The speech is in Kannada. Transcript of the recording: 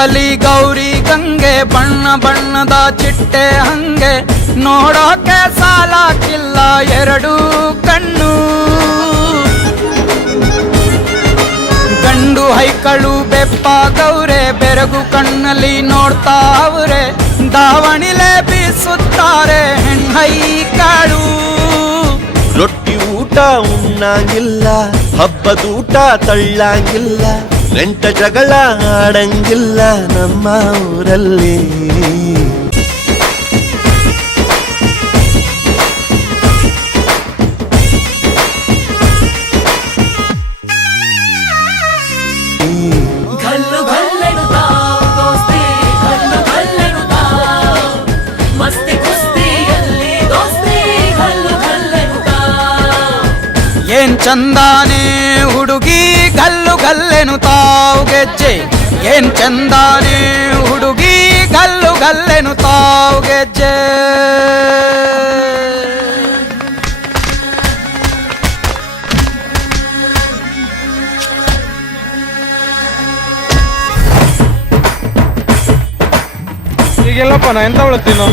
ಬಲಿ ಗೌರಿ ಗಂಗೆ ಬಣ್ಣ ಬಣ್ಣದ ಚಿಟ್ಟೆ ಹಂಗೆ ನೋಡೋಕೆ ಸಾಲಾಕಿಲ್ಲ ಎರಡು ಕಣ್ಣು. ಗಂಡು ಹೈಕಳು ಬೆಪ್ಪಾಗವ್ರೆ ಬೆರಗು ಕಣ್ಣಲ್ಲಿ ನೋಡ್ತಾವ್ರೆ, ದಾವಣಿಲೆ ಬೀಸುತ್ತಾರೆ ಹೆಣ್ಣೈಕಾಳು. ರೊಟ್ಟಿ ಊಟ ಉಣ್ಣಂಗಿಲ್ಲ, ಹಬ್ಬದೂಟ ತಳ್ಳಂಗಿಲ್ಲ, ನೆಂಟ ಜಗಳ ಆಡಂಗಿಲ್ಲ ನಮ್ಮ ಊರಲ್ಲಿ. ಏನ್ ಚಂದಾನೆ ಹುಡುಗಿ ಗಲ್ಲು ಗಲ್ಲೆನು ತಾವು ಗೆಜ್ಜೆ, ಏನ್ ಚಂದಾನೆ ಹುಡುಗಿ ಗಲ್ಲು ಗಲ್ಲೆನು ತಾವು ಗೆಜ್ಜೆ. ಈಗೆಲ್ಲಪ್ಪ ನಾ ಎಂತ ಉಳ್ತೀನೋ